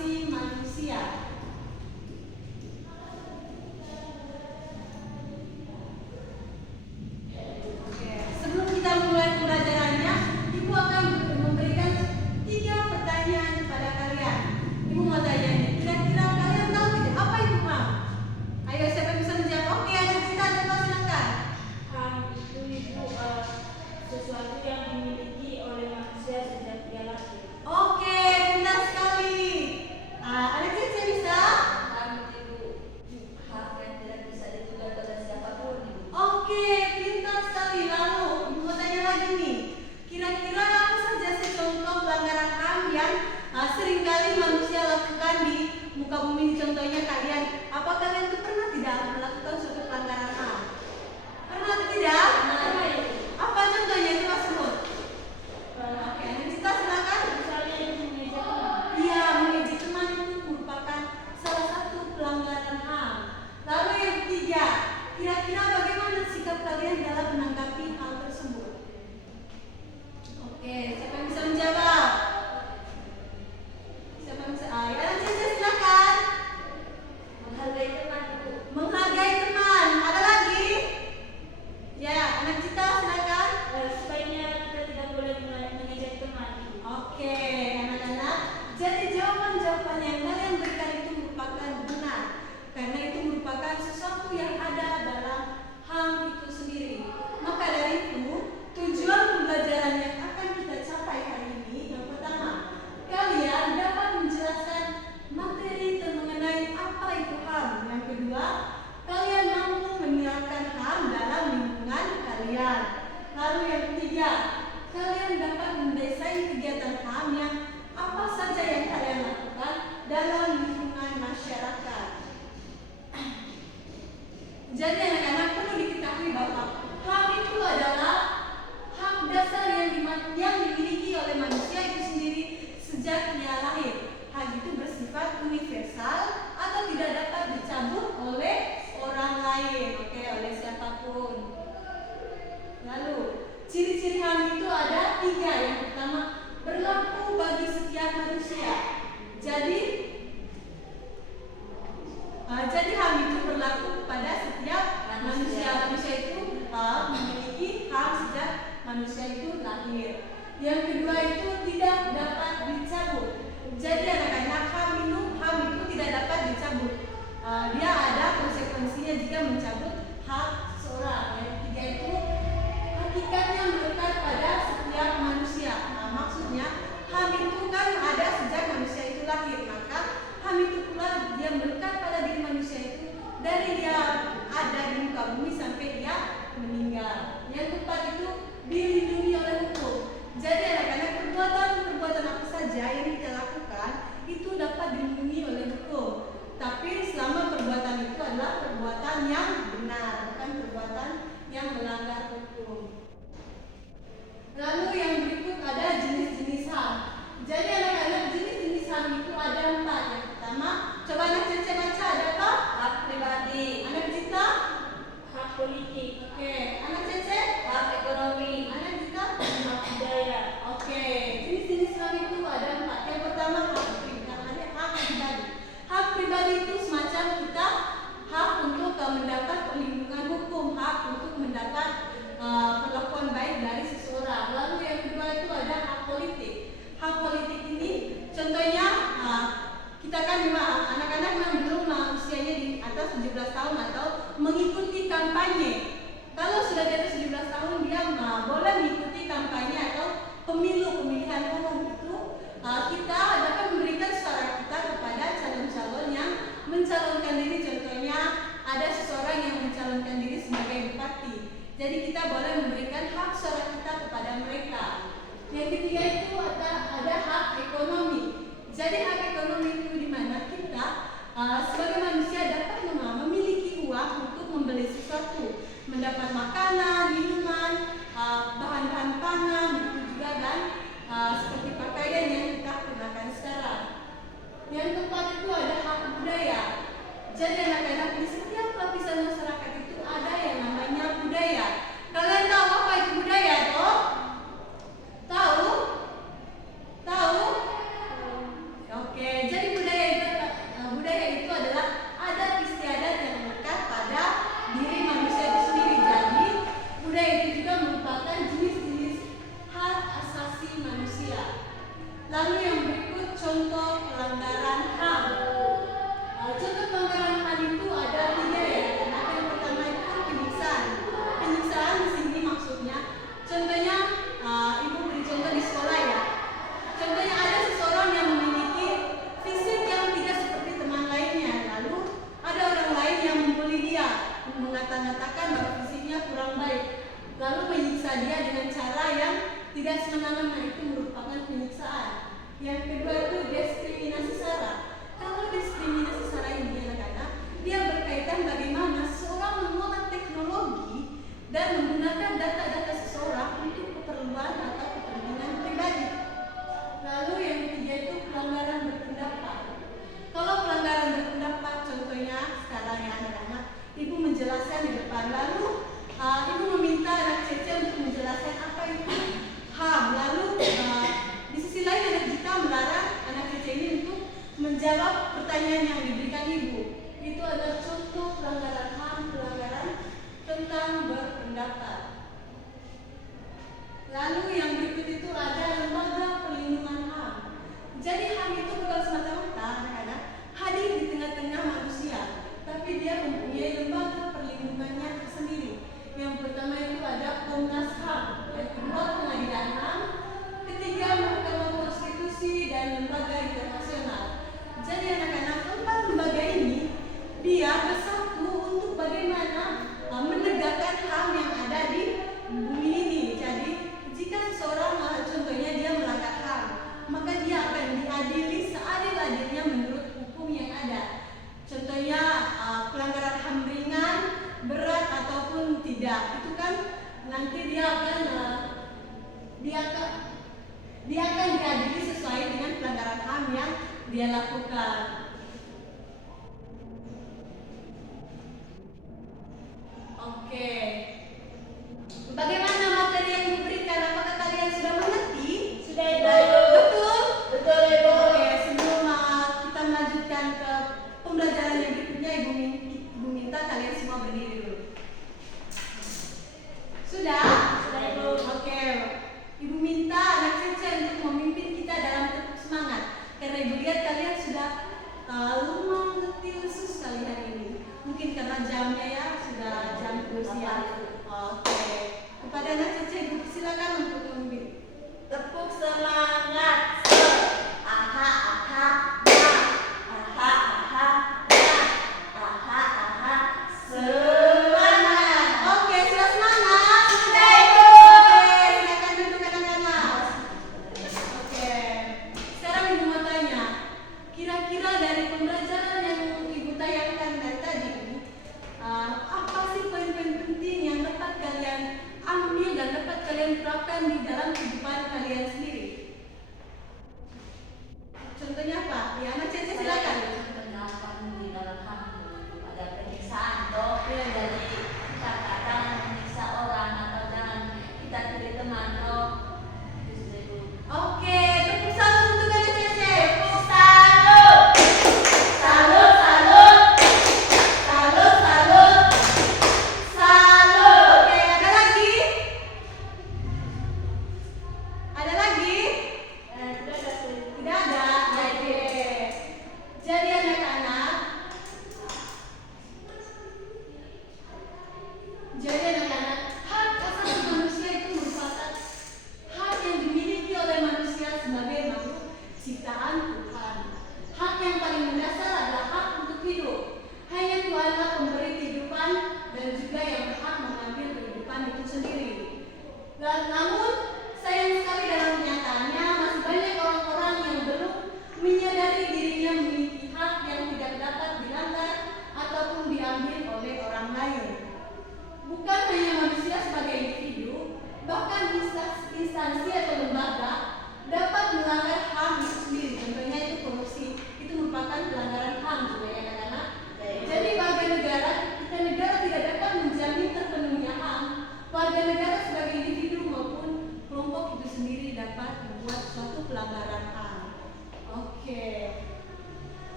asasi manusia. Oke, sebelum kita mulai pembelajarannya, Ibu akan memberikan 3 pertanyaan kepada kalian. Ibu mau tanya nih, kira-kira kalian tahu tidak apa itu HAM? Ayo, siapa yang bisa menjawab? Oke, ada Cita, coba silakan. HAM itu sesuatu yang dimiliki oleh manusia sejak dia lahir. Oke, pintar sekali. Anak Cici bisa? HAM itu hak yang tidak bisa digugat oleh siapapun. Oke, pintar sekali. Lalu, Ibu mau tanya lagi nih. Kira-kira apa saja sih contoh pelanggaran HAM yang seringkali manusia lakukan di muka bumi ini? Contohnya kalian, apa kalian tuh pernah tidak melakukan suatu pelanggaran HAM? Pernah atau tidak? Apa contohnya itu Mas Mut? Oke, Anak Cita silakan. Misalnya mengejek teman. Iya, mengejek teman itu merupakan salah satu pelanggaran HAM. Lalu yang ketiga, kira-kira bagaimana sikap kalian dalam menanggapi hal tersebut? Oke, siapa yang bisa menjawab? Siapa yang bisa? Ya, Cici silakan. Menghargai teman itu. Menghargai teman. Ada lagi? Ya, Anak Cita silakan. Sebaiknya kita tidak boleh mengejek teman. Oke, anak-anak. Jadi jawaban-jawaban yang kalian berikan itu merupakan benar, karena itu merupakan sesuatu yang ada dalam HAM itu sendiri. Maka dari itu, tujuan pembelajaran yang akan kita capai hari ini, yang pertama, kalian dapat menjelaskan materi mengenai apa itu HAM. Yang kedua, kalian mampu menerapkan HAM dalam lingkungan kalian. Lalu yang ketiga, kalian dapat mendesain kegiatan HAM yang apa saja yang kalian lakukan dalam lingkungan masyarakat. Jadi anak-anak perlu diketahui bahwa HAM itu adalah hak dasar yang dimiliki oleh manusia itu sendiri sejak dia lahir. Hak itu bersifat universal atau tidak dapat dicabut oleh orang lain, oke, oleh siapapun. Lalu, ciri-ciri HAM itu ada 3. Yang pertama, berlaku bagi setiap manusia. Jadi HAM itu berlaku kepada setiap manusia. Manusia itu memiliki HAM sejak manusia itu lahir. Yang kedua itu tidak dapat dicabut. Jadi anak-anak HAM itu tidak dapat dicabut. Dia ada konsekuensinya jika mencabut hak seseorang. Yang ketiga itu hakikatnya melekat pada setiap manusia. Maksudnya HAM itu kan ada sejak manusia itu lahir, maka HAM itu pula dia melekat pada diri manusia itu dari dia ada di muka bumi sampai dia meninggal. Yang keempat itu dilindungi oleh hukum. Jadi anak-anak perbuatan apa saja yang kita lakukan itu dapat dilindungi oleh hukum. Tapi selama perbuatan itu adalah perbuatan yang benar, bukan perbuatan yang melanggar hukum. Lalu yang berikut ada jenis-jenis HAM. Jadi anak-anak jenis-jenis HAM itu ada 4. Yang pertama, coba anak Cici baca, ada apa? Hak pribadi. Anak Cita? Hak politik. Oke. Anak Cici? Hak ekonomi. Anak Cita? Hak budaya. Oke. Jenis-jenis HAM itu ada 4. Yang pertama hak pribadi. Hak pribadi itu semacam kita hak untuk mendapat perlindungan hukum, hak untuk mendapat perlakuan baik dari seseorang. Lalu yang kedua itu ada hak politik. Hak politik ini contohnya kita kan anak-anak memang belum usianya di atas 17 tahun atau mengikuti kampanye. Kalau sudah di atas 17 tahun dia boleh mengikuti kampanye atau pemilihan umum itu. Kita dapat memberikan suara kita kepada calon-calon yang mencalonkan diri. Contohnya ada seseorang yang mencalonkan diri sebagai bupati. Jadi kita boleh memberikan hak suara kita kepada mereka. Yang ketiga itu ada hak ekonomi. Jadi hak ekonomi itu di mana kita sebagai manusia dapat memiliki uang untuk membeli sesuatu, mendapat makanan, minuman, bahan-bahan pangan, begitu juga dan seperti pakaian yang kita gunakan sekarang. Yang keempat itu ada hak budaya. Jadi anak-anak di setiap lapisan masyarakat itu ada yang namanya budaya. Kalian tahu apa itu budaya toh? Tahu? Oke, jadi budaya Lalu yang berikut contoh pelanggaran HAM. Contoh pelanggaran HAM itu ada 3 ya. Yang pertama itu penyiksaan. Penyiksaan di sini maksudnya, contohnya ibu beri contoh di sekolah ya. Contohnya ada seseorang yang memiliki fisik yang tidak seperti teman lainnya. Lalu ada orang lain yang membuli dia, mengatakan bahwa fisiknya kurang baik. Lalu menyiksa dia dengan cara yang tidak semena-mena, itu merupakan penyiksaan. Yang kedua itu diskriminasi sara. Kalau diskriminasi sara ini anak-anak, dia berkaitan bagaimana seorang mengolah teknologi dan menggunakan data-data seseorang untuk keperluan atau kepentingan pribadi. Lalu yang ketiga itu pelanggaran berpendapat. Kalau pelanggaran berpendapat, contohnya sekarang ya anak-anak, ibu menjelaskan di depan, lalu ibu meminta anak Cece untuk menjelaskan apa itu HAM. Lalu di sisi lain anak Jika melarang anak Cece ini untuk menjawab pertanyaan yang diberikan ibu. Itu adalah contoh pelanggaran HAM, pelanggaran tentang berpendapat. Lalu yang berikut itu ada lembaga perlindungan HAM. Jadi HAM itu bukan semata-mata anak-anak hadir di tengah-tengah manusia, tapi dia mempunyai lembaga perlindungannya tersendiri. Yang pertama itu ada Komnas HAM, yang kedua Pengadilan HAM, ketiga Mahkamah Konstitusi dan lembaga internasional. Jadi anak-anak, keempat lembaga ini dia bersatu untuk bagaimana menegakkan HAM yang ada di bumi ini. Jadi jika seseorang contohnya dia melanggar HAM, maka dia akan diadili seadil-adilnya menurut hukum yang ada. Contohnya pelanggaran HAM ringan, berat ataupun tidak, itu kan nanti dia akan diadili sesuai dengan pelanggaran HAM yang dia lakukan. Oke. Bagaimana materi yang diberikan? Apakah kalian sudah mengerti? Sudah, Ibu. Betul? Betul, Ibu. Oke, sebelum kita melanjutkan ke pembelajaran yang berikutnya, Ibu minta kalian semua berdiri dulu. Sudah? Sudah, Ibu. Oke. Ibu minta anak Cece untuk memimpin kita dalam tetap semangat. Karena Ibu lihat kalian sudah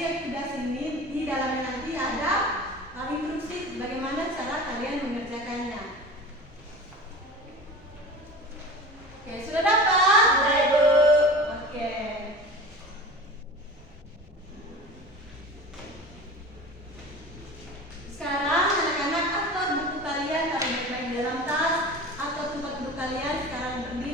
tugas ini di dalamnya nanti ada instruksi bagaimana cara kalian mengerjakannya. Oke, sudah dapat? Sudah, Ibu. Oke. Sekarang anak-anak atur buku kalian taruh baik-baik di dalam tas atau tempat duduk kalian sekarang berdiri.